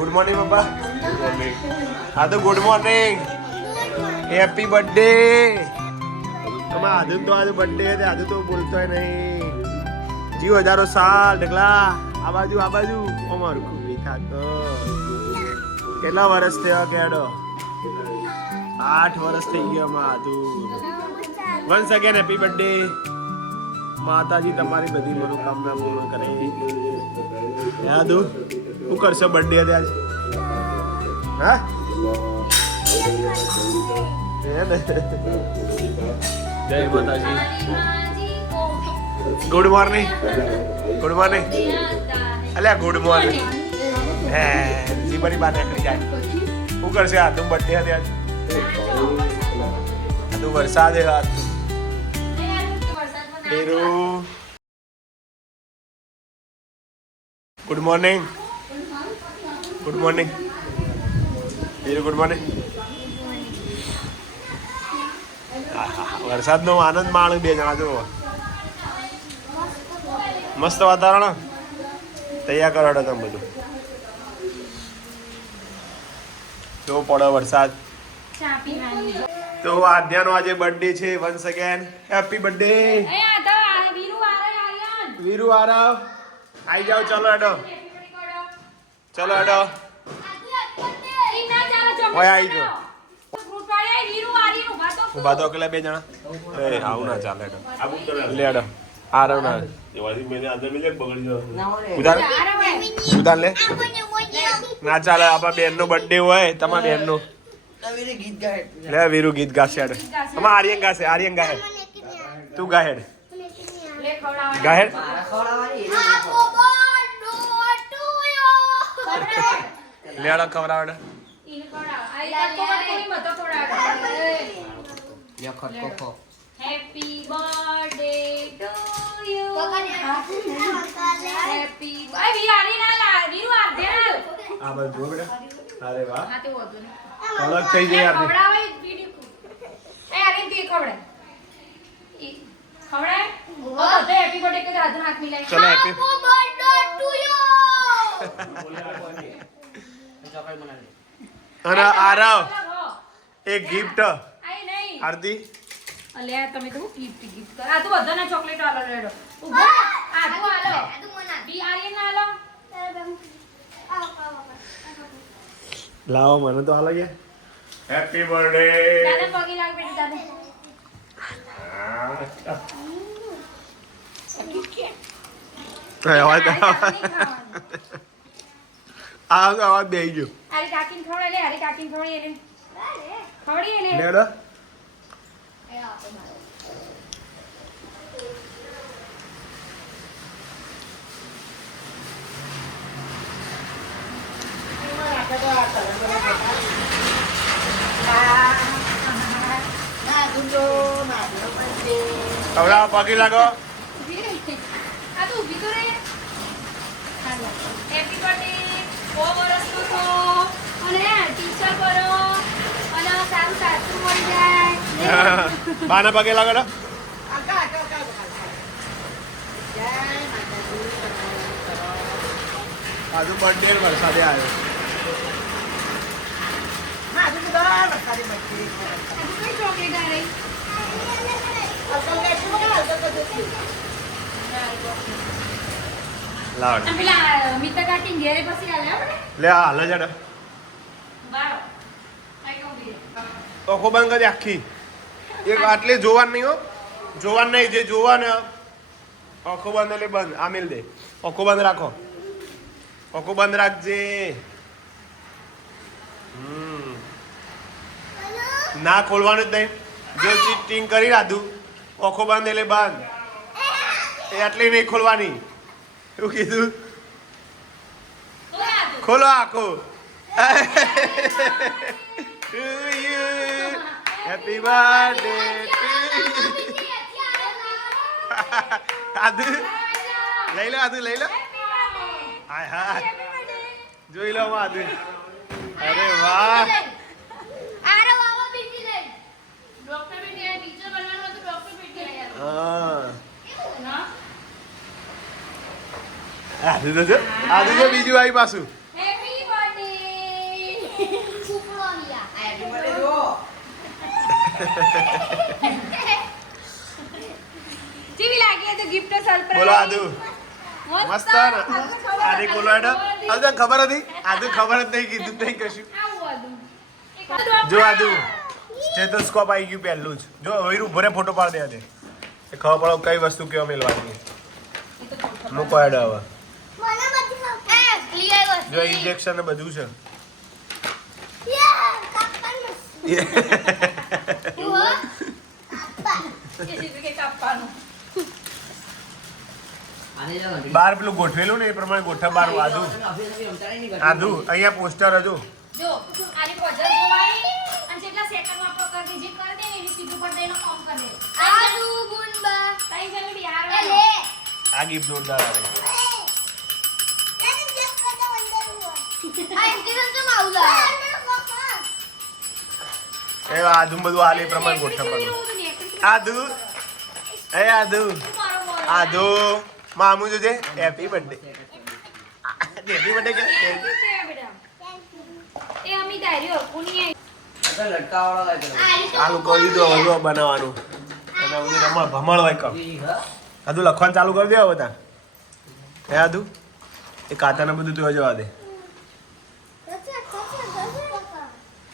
Good morning પપ્પા હા, તો ગુડ મોર્નિંગ હેપી બર્થડે અમારા આદુ તો આજે બર્થડે છે આદુ તો બોલતો નહીં. જીવ હજારો સાલ, ઢગલા. આ બાજુ આ બાજુ. અમારું ખુબી થાક. કેટલા વર્ષ થયા, કેડો? આઠ વર્ષ થઈ ગયા અમારા આદુ વન્સ અગેન હેપી બર્થડે માતાજી તમારી બધી મનોકામના પૂર્ણ કરે. યાદ હું કરશો બર્થડે આજે? હા? જય માતાજી. ગુડ મોર્નિંગ ગુડ મોર્નિંગ અલ્યા ગુડ મોર્નિંગ હે જીબરી બાને કરી જાય. શું કરશે આ? તું બર્થડે આજે? આ તું વરસાદે હાથ પેરું ગુડ મોર્નિંગ ગુડ મોર્નિંગ પેરું ગુડ મોર્નિંગ વરસાદનો આનંદ માણ બે જણા જો મસ્ત વાતાવરણ. તૈયાર કરાડો તમે બધું. જો પડે વરસાદ. તો આધ્યાનો આજે બર્થડે છે વન્સ અગેન હેપી બર્થડે એ આ તો આ વીરુ આરે આયન વીરુ આરાવ. આઈ જાઓ, ચલો હેડો. ચલો ચોકલેટ ઓય, આઈ જાઓ ઊભા તો એકલા બે જણા. એ, આવું ના ચાલે લે હેડો. આરવ ના. ઉધાર. ઉધાર લે. ના ચાલે, આપણા બર્થડે હોય, તમારા બેનનો. લે, વીરુ ગીત ગાશે હેડ. અમાર આર્યન ગાશે, આર્યન ગાહે તું ગા હેડ લે ખવડાવવા ગા હેડ લે હેડો ખવડાવ હેડ ઈને ખવડાવ આઈ તો કોની મતો ખવડાવ happy birthday to you happy આ વી આરી ના લા વીરુ આર દે ના આ બધું જુઓ બેટા અરે વાહ હા તે હોતું ને અલગ થઈ જાય આપણે ખવડાવે બીડી એ આરી તે ખવડાય ઈ ખવડાય ઓ તો હેપી બર્થડે કે રાધન હાથ મિલાય ચલો હેપી અને આરવ એક ગિફ્ટ આઈ નહીં. આરતી અલે તમે તો ગિફ્ટ ગિફ્ટ કર. આ તો બધાને ચોકલેટ આલો રેડો. ઊભો. આ તો આલો બી આર્યન ના આલો લાવો મને તો હાલ ગયા. હેપી બર્થડે દાદા પગે લાગ બેટા દાદા. અવાજ. આ અવાજ બેહી ગયો આરી કાકીને ખવડાય લે આરી કાકીને ખવડાય એને ખવડી એને લેડો ખવડાવો પગી લાગો તો રહે હેપી બર્થડે બહુ વર્ષનો છો અને ટીચર બનો અને સારું સાસુ મળી જાય બાના પગે લાગો આજુ બર્થડે વરસાદે આવ્યો ચોકલેટ આ અને પેલા મિત્ર કાઢીને ઘેરે પછી આલે આપણે લે આ હાલ જડો કહું ઓખો બંધ કરી આખી. એક આટલી જોવાનું નહીં હો. જોવાનું નહીં જે જોવાને ઓખો બંધ એટલે બંધ. આ મિલ દે. ઓખો બંધ રાખો. ઓખો બંધ રાખજે. હમ. ના ખોલવાનું જ નહીં. જો ચીટિંગ કરી રાધું ઓખો બંધ એટલે બંધ. એ આટલી નહીં ખોલવાની. એવું કીધું ખોલો આખો. હેપી બર્થડે આદુ. લઈ લો આદુ લઈ લો. હાય હાય. જોઈ લો આદુ. અરે વાહ. હા. આદુ તો જો આદુ જો બીજું આવી પાછું કેવી લાગી તો ગિફ્ટ સરપ્રાઈઝ બોલો આદુ મસ્ત આદુ ખબર હતી આદુ ખબર જ નહીં કીધું નહીં કશું જો આદુ સ્ટેથોસ્કોપ આવી ગયું પહેલું જ જો હવે ભરે ફોટો પાડી દે એ ખબર પડો કઈ વસ્તુ કેવા મેળવાની મૂકો એડો હવે મને બધી એ ક્લિયર વસ્તુ જો ઇન્જેક્શન ને બધું છે. બાર પેલું ગોઠવેલું ને એ પ્રમાણે ગોઠા બાર ઘંટી. આદુ અહીંયા પોસ્ટર હજુ. જો આની પઝલ જોવાની અને જેટલા સેકન્ડમાં પકડ જે કરી દે એની સીધું પર દઈને ઓમ કરી દે આદુ ગુંબા તઈ જમી બિહાર લે. આ ગિફ્ટ જોરદાર આવે આ ઇન્ટિગ્રલ તો માઉલા એ આદુ બધું આલે પ્રમાણ પ્રમાણે ગોઠવવાનું. આદુ? એ આદુ? આદુ? મામુ જોજે. હેપી બર્થડે હેપી બર્થડે કે? એ અમી ડાયરીઓ કુની લટકાવાળો લાગ્યો. આ હલવો બનાવવાનું. અને હવે રમણ ભમણ હોય કમ આદુ લખવાનું ચાલુ કરી દેવા બધા હે આદુ? એ કાતાને બધું તું જવા દે.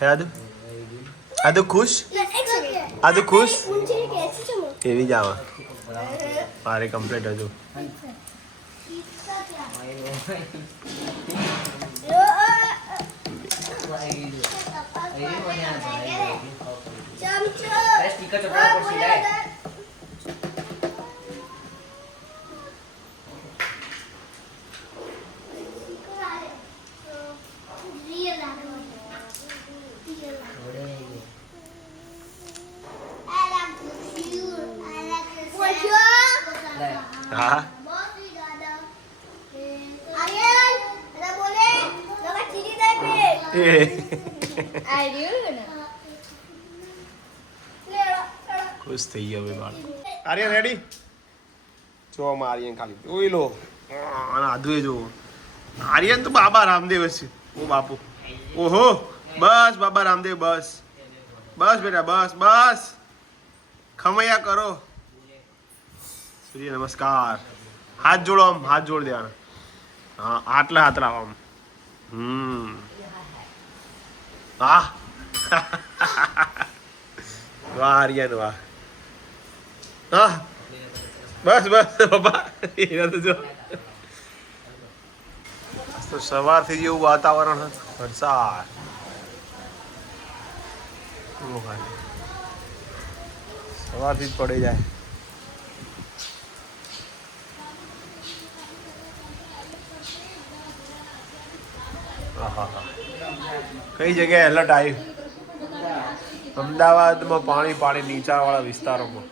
હે આદુ આદુ ખુશ આદુ ખુશ એવી જ આવે મારે કમ્પ્લીટ હજુ આવી ગયું. આવી ગયું મને આ જણાવી દઉં. અરે સ્ટીકર ચોપડા પર સિલાય. જોડે આવી ગયું. લે. હા એ ખુશ થઈ ગયો ભાઈ બાળ. આર્યન રેડી જો આમાં આર્યન ખાલી. જોઈ લો. અને આધુ એ જો. આર્યન તો બાબા રામદેવ છે. ઓ બાપુ. ઓહો. બસ બાબા રામદેવ બસ. બસ બેટા બસ બસ. ખમૈયા કરો. સૂર્ય નમસ્કાર. હાથ જોડો આમ હાથ જોડ દેવાના હા આટલા હાથ રાખો આમ. હમ. વાહ. વાહ આર્યન વાહ. હા. બસ બસ બાબા તો જો. તો સવારથી જેવું વાતાવરણ વરસાદ. સવારથી જ પડી જાય. કઈ જગ્યાએ એલર્ટ આવ્યું અમદાવાદમાં પાણી પાણી નીચાણવાળા વિસ્તારોમાં.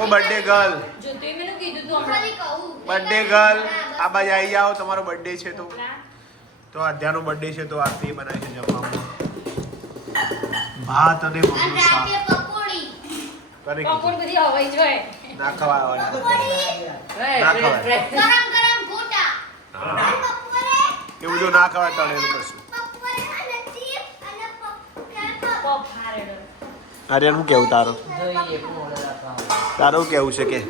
ઓ બર્થડે ગર્લ બર્થડે ગર્લ આ બાજુ આવી જાઓ તમારો બર્થડે છે તો. તો આધ્યાનો બર્થડે છે તો આરતી બનાવી છે જમવામાં. ભાત અને મગનું શાક. પકોડી. કરી બધી હવાઈ જોઈએ ના ખવાય ના ખવાય. એવું જો ના ખવાય તળેલું કશું આર્યન હું કેવું તારું. તારું કેવું છે કે?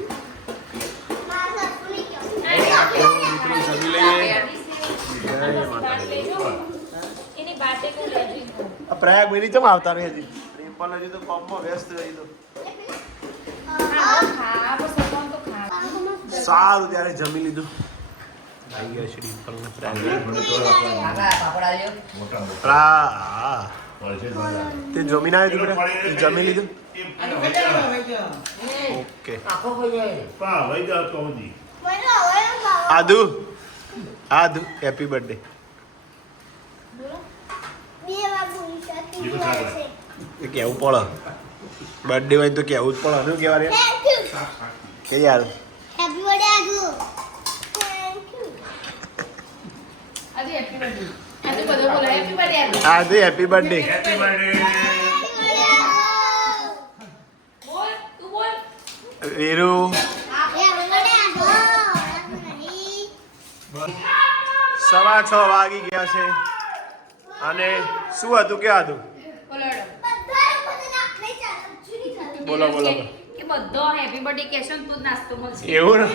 એની બાટે કોઈ લેજો આ પ્રયાગ મેરી ચમ આવતા રહે હજી? રિમ્પલ હજી તો કોમમાં વ્યસ્ત રહી તો. સારું ત્યારે જમી લીધું. આવી ગયા છે રિમ્પલ ને પ્રયાગ તે જમીન આવ્યું તું જમી લીધું ઓકે. આદુ આદુ હેપી બર્થડે એ કેવું પડે બર્થડે હોય તો કેવું જ પડે શું કેવા રે કે યાર happy birthday Adu thank you આજે happy birthday Adu happy birthday બોલ તું વીરુ સવા છ વાગી ગયા છે. અને શું હતું? કે હતું? બોલો બોલો બોલો. બધો હેપી બર્થડે કેશન તું નાસ્તો મળશે. એવું ને?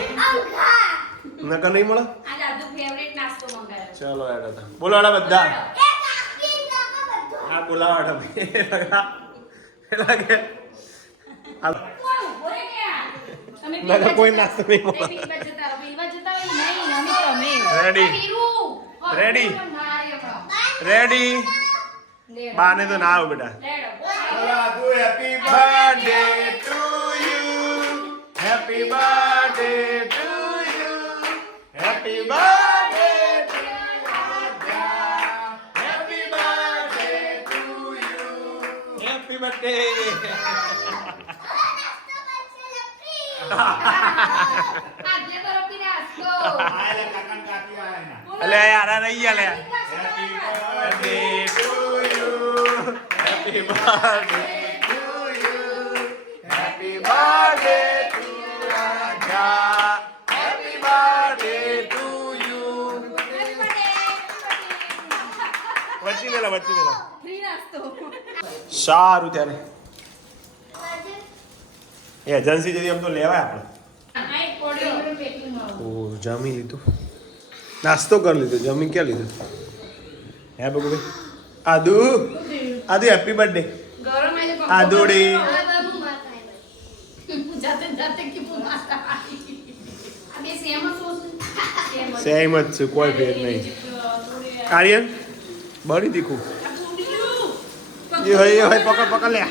નકર નહીં મળે? દાદુ ફેવરેટ નાસ્તો મંગાવ્યો. ચલો હેડો તા બોલો હેડો બધા. હા બોલાવો હેડો લાગે. કોઈ નાસ્તો નહીં. રેડી બાને તો ના આવ બેટા. Happy birthday to you happy birthday અલે યાર આ રહી ગયા લે happy to you happy birthday to you happy birthday to Raja happy birthday to you વચ્ચે મેલા વચ્ચે નાસ્તો. સારું ત્યારે. એજન્સી જેવી આમ તો લેવાય આપણે. ઓ જમી લીધું. નાસ્તો કરી લીધો જમી ક્યાં લીધું? હે બગુભાઈ આદુ આદુ હેપી બર્થડે આદુડી. જાતે જાતે સેમ જ છે? કોઈ ફેર નહીં. આર્યન બળી છોડ્યું. એ હોય એ હોય પકડ પકડ લે.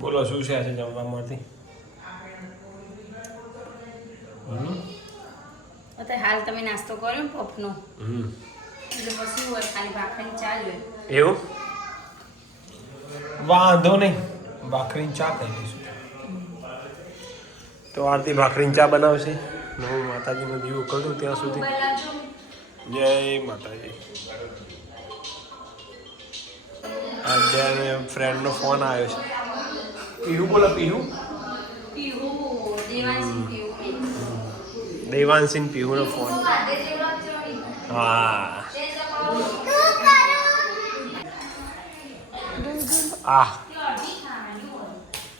બોલો શું છે આજે જમવામાંથી અત્યારે હાલ તમે નાસ્તો કર્યો ને પફનો? એટલે પછી હોય ખાલી ભાખરી ચાલવે એવું? વાંધો નહીં. ભાખરીની ચા કરી લઈશું. તો આરતી ભાખરીની ચા બનાવશે? હું માતાજીનો દીવો કરું ત્યાં સુધી. જય માતાજી. આજે ફ્રેન્ડનો ફોન આવ્યો છે. પીહુ બોલો પીહુ? દેવાંશીન પીહુનો ફોન. હા. હોય.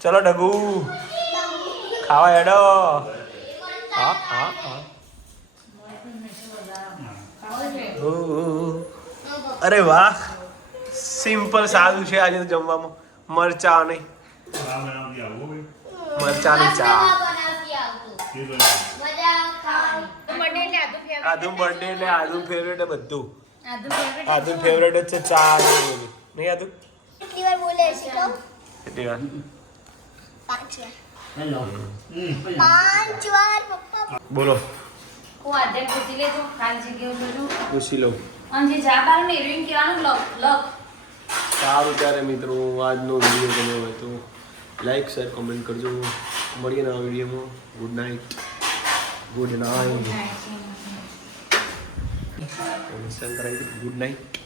ચલો ડગુ. ખાવા હેડો. હા હા હા. અરે વાહ. સિમ્પલ સાદું છે આજે જમવામાં. મરચા નહીં. મરચાની ચા બર્થડે એટલે આદુ ફેવરેટ. આદુ બર્થડે એટલે આદુ ફેવરેટ બધું. આદુ ફેવરેટ. આદુ વાર જ છે ચા કેટલી વાર પાંચ નહીં હેલો પાંચ વાર? બોલો. કો આધે પૂછી લેજો ખાલી જગ્યાઓ જોજો પૂછી લઉં. અને જે બાર ને એરિયન કહેવાનું લખ લખ સારું ત્યારે મિત્રો આજનો વિડિયો ગમ્યો હોય તો લાઈક શેર કમેન્ટ કરજો. મળીએ નવા વિડીયોમાં. Good night good night good night